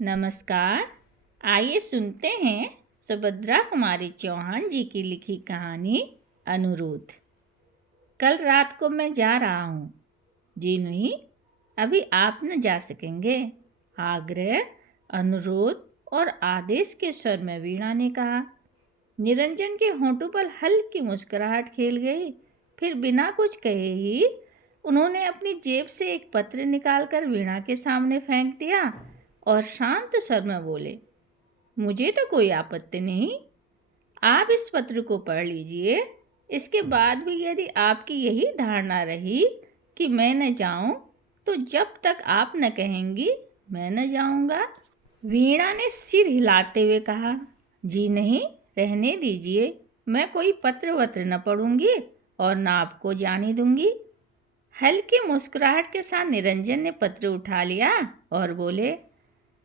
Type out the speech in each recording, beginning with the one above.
नमस्कार। आइए सुनते हैं सुभद्रा कुमारी चौहान जी की लिखी कहानी अनुरोध। कल रात को मैं जा रहा हूँ। जी नहीं, अभी आप न जा सकेंगे। आग्रह, अनुरोध और आदेश के स्वर में वीणा ने कहा। निरंजन के होंठों पर हल्की मुस्कुराहट खेल गई। फिर बिना कुछ कहे ही उन्होंने अपनी जेब से एक पत्र निकालकर वीणा के सामने फेंक दिया और शांत स्वर में बोले, मुझे तो कोई आपत्ति नहीं। आप इस पत्र को पढ़ लीजिए। इसके बाद भी यदि आपकी यही धारणा रही कि मैं न जाऊं, तो जब तक आप न कहेंगी मैं न जाऊंगा। वीणा ने सिर हिलाते हुए कहा, जी नहीं, रहने दीजिए। मैं कोई पत्र वत्र न पढ़ूंगी और न आपको जाने दूंगी। हल्की मुस्कुराहट के साथ निरंजन ने पत्र उठा लिया और बोले,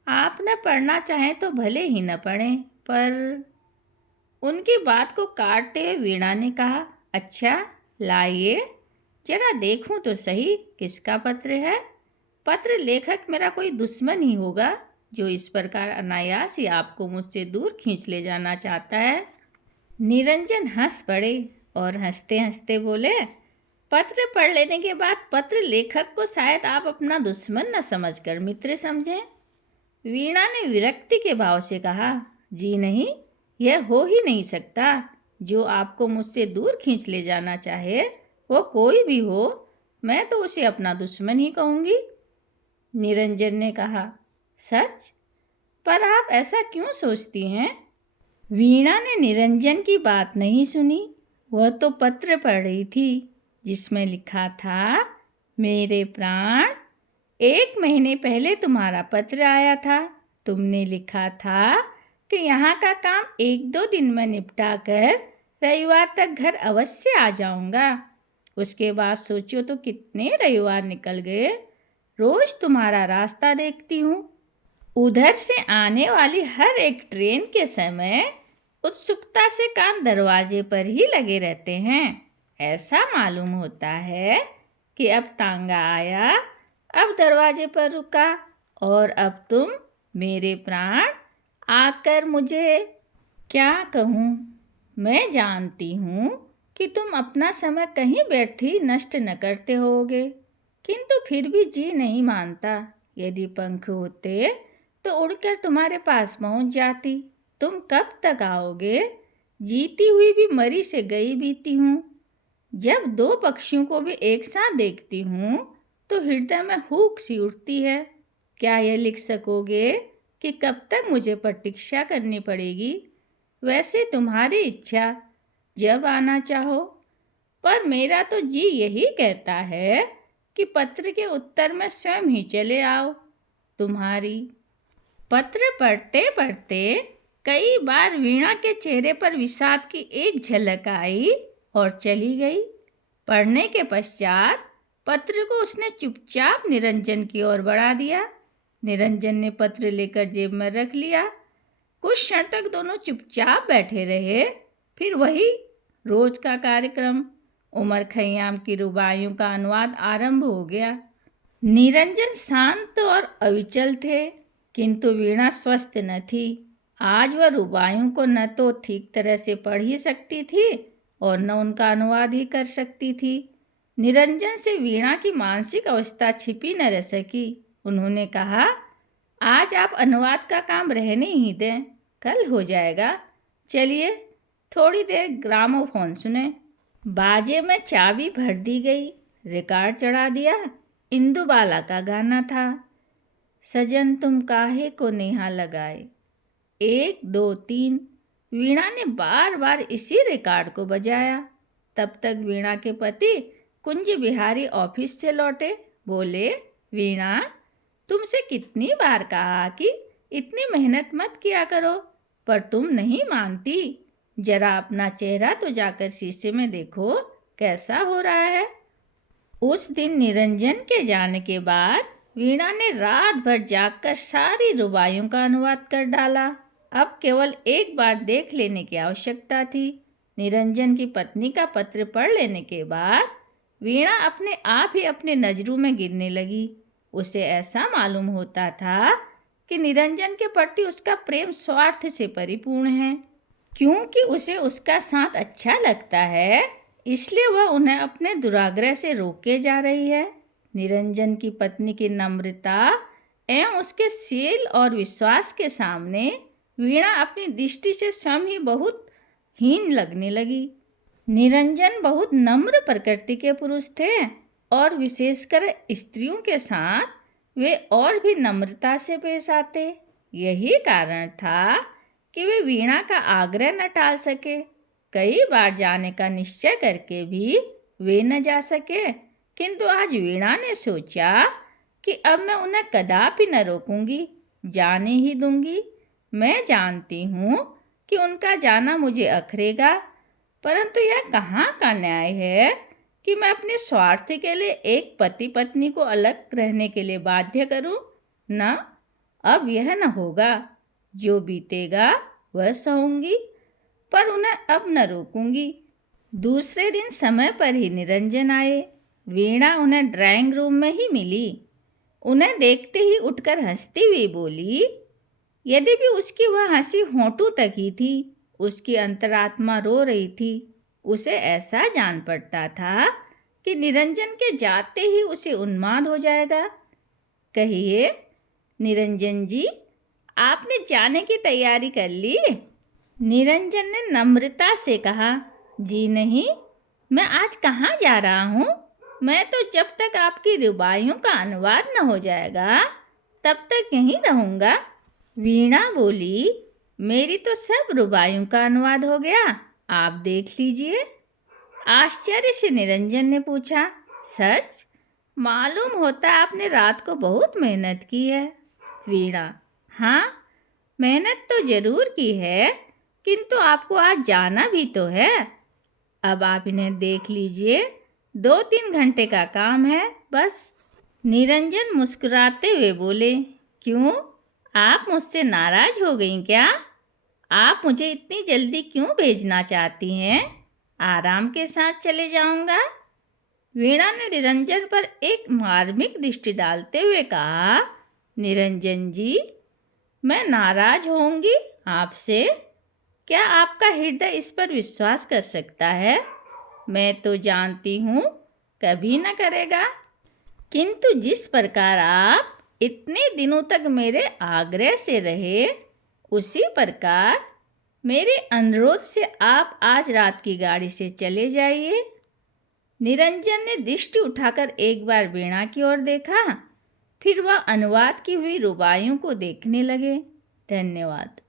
आप न पढ़ना चाहें तो भले ही न पढ़ें, पर उनकी बात को काटते हुए वीणा ने कहा, अच्छा लाइए, जरा देखूं तो सही किसका पत्र है। पत्र लेखक मेरा कोई दुश्मन ही होगा जो इस प्रकार अनायास ही आपको मुझसे दूर खींच ले जाना चाहता है। निरंजन हंस पड़े और हंसते हंसते बोले, पत्र पढ़ लेने के बाद पत्र लेखक को शायद आप अपना दुश्मन न समझकर मित्र समझें। वीणा ने विरक्ति के भाव से कहा, जी नहीं, यह हो ही नहीं सकता। जो आपको मुझसे दूर खींच ले जाना चाहे वो कोई भी हो, मैं तो उसे अपना दुश्मन ही कहूँगी। निरंजन ने कहा, सच? पर आप ऐसा क्यों सोचती हैं? वीणा ने निरंजन की बात नहीं सुनी। वह तो पत्र पढ़ रही थी जिसमें लिखा था, मेरे प्राण, 1 महीने पहले तुम्हारा पत्र आया था। तुमने लिखा था कि यहाँ का काम 1-2 दिन में निपटा कर रविवार तक घर अवश्य आ जाऊँगा। उसके बाद सोचो तो कितने रविवार निकल गए। रोज तुम्हारा रास्ता देखती हूँ। उधर से आने वाली हर एक ट्रेन के समय उत्सुकता से कान दरवाजे पर ही लगे रहते हैं। ऐसा मालूम होता है कि अब तांगा आया, अब दरवाजे पर रुका और अब तुम, मेरे प्राण, आकर मुझे क्या कहूँ। मैं जानती हूँ कि तुम अपना समय कहीं व्यर्थ नष्ट न करते होगे, किंतु फिर भी जी नहीं मानता। यदि पंख होते तो उड़कर तुम्हारे पास पहुँच जाती। तुम कब तक आओगे? जीती हुई भी मरी से गई बीती हूँ। जब 2 पक्षियों को भी एक साथ देखती हूँ तो हृदय में हुक सी उठती है। क्या यह लिख सकोगे कि कब तक मुझे प्रतीक्षा करनी पड़ेगी? वैसे तुम्हारी इच्छा, जब आना चाहो। पर मेरा तो जी यही कहता है कि पत्र के उत्तर में स्वयं ही चले आओ। तुम्हारी। पत्र पढ़ते पढ़ते कई बार वीणा के चेहरे पर विषाद की एक झलक आई और चली गई। पढ़ने के पश्चात पत्र को उसने चुपचाप निरंजन की ओर बढ़ा दिया। निरंजन ने पत्र लेकर जेब में रख लिया। कुछ क्षण तक दोनों चुपचाप बैठे रहे। फिर वही रोज का कार्यक्रम, उमर खय्याम की रुबाइयों का अनुवाद आरंभ हो गया। निरंजन शांत और अविचल थे, किंतु वीणा स्वस्थ न थी। आज वह रुबाइयों को न तो ठीक तरह से पढ़ ही सकती थी और न उनका अनुवाद ही कर सकती थी। निरंजन से वीणा की मानसिक अवस्था छिपी न रह सकी। उन्होंने कहा, आज आप अनुवाद का काम रहने ही दें, कल हो जाएगा। चलिए थोड़ी देर ग्रामोफोन सुने। बाजे में चाबी भर दी गई। रिकॉर्ड चढ़ा दिया। इंदुबाला का गाना था, सजन तुम काहे को नेहा लगाए। 1 2 3। वीणा ने बार बार इसी रिकॉर्ड को बजाया। तब तक वीणा के पति कुंज बिहारी ऑफिस से लौटे। बोले, वीणा, तुमसे कितनी बार कहा कि इतनी मेहनत मत किया करो, पर तुम नहीं मानती। जरा अपना चेहरा तो जाकर शीशे में देखो, कैसा हो रहा है। उस दिन निरंजन के जाने के बाद वीणा ने रात भर जागकर सारी रुबाइयों का अनुवाद कर डाला। अब केवल एक बार देख लेने की आवश्यकता थी। निरंजन की पत्नी का पत्र पढ़ लेने के बाद वीणा अपने आप ही अपने नजरों में गिरने लगी। उसे ऐसा मालूम होता था कि निरंजन के प्रति उसका प्रेम स्वार्थ से परिपूर्ण है। क्योंकि उसे उसका साथ अच्छा लगता है, इसलिए वह उन्हें अपने दुराग्रह से रोके जा रही है। निरंजन की पत्नी की नम्रता एवं उसके शील और विश्वास के सामने वीणा अपनी दृष्टि से स्वयं ही बहुत हीन लगने लगी। निरंजन बहुत नम्र प्रकृति के पुरुष थे और विशेषकर स्त्रियों के साथ वे और भी नम्रता से पेश आते। यही कारण था कि वे वीणा का आग्रह न टाल सके। कई बार जाने का निश्चय करके भी वे न जा सके, किंतु आज वीणा ने सोचा कि अब मैं उन्हें कदापि न रोकूंगी, जाने ही दूंगी। मैं जानती हूँ कि उनका जाना मुझे अखरेगा, परंतु यह कहाँ का न्याय है कि मैं अपने स्वार्थ के लिए एक पति पत्नी को अलग रहने के लिए बाध्य करूं? न, अब यह न होगा। जो बीतेगा वह सहूंगी, पर उन्हें अब न रोकूंगी। दूसरे दिन समय पर ही निरंजन आए। वीणा उन्हें ड्राइंग रूम में ही मिली। उन्हें देखते ही उठकर हंसती हुई बोली। यद्यपि उसकी वह हंसी होंठों तक ही थी, उसकी अंतरात्मा रो रही थी। उसे ऐसा जान पड़ता था कि निरंजन के जाते ही उसे उन्माद हो जाएगा। कहिए निरंजन जी, आपने जाने की तैयारी कर ली? निरंजन ने नम्रता से कहा। जी नहीं, मैं आज कहाँ जा रहा हूँ? मैं तो जब तक आपकी रुबाइयों का अनुवाद न हो जाएगा तब तक यहीं रहूँगा। वीणा बोली, मेरी तो सब रुबाइयों का अनुवाद हो गया, आप देख लीजिए। आश्चर्य से निरंजन ने पूछा, सच? मालूम होता आपने रात को बहुत मेहनत की है। वीणा, हाँ, मेहनत तो जरूर की है, किंतु आपको आज जाना भी तो है। अब आप इन्हें देख लीजिए, 2-3 घंटे का काम है बस। निरंजन मुस्कुराते हुए बोले, क्यों, आप मुझसे नाराज हो गईं क्या? आप मुझे इतनी जल्दी क्यों भेजना चाहती हैं? आराम के साथ चले जाऊंगा। वीणा ने निरंजन पर एक मार्मिक दृष्टि डालते हुए कहा, निरंजन जी, मैं नाराज होंगी आपसे? क्या आपका हृदय इस पर विश्वास कर सकता है? मैं तो जानती हूँ कभी न करेगा, किंतु जिस प्रकार आप इतने दिनों तक मेरे आग्रह से रहे, उसी प्रकार मेरे अनुरोध से आप आज रात की गाड़ी से चले जाइए। निरंजन ने दृष्टि उठाकर एक बार वीणा की ओर देखा, फिर वह अनुवाद की हुई रुबाइयों को देखने लगे। धन्यवाद।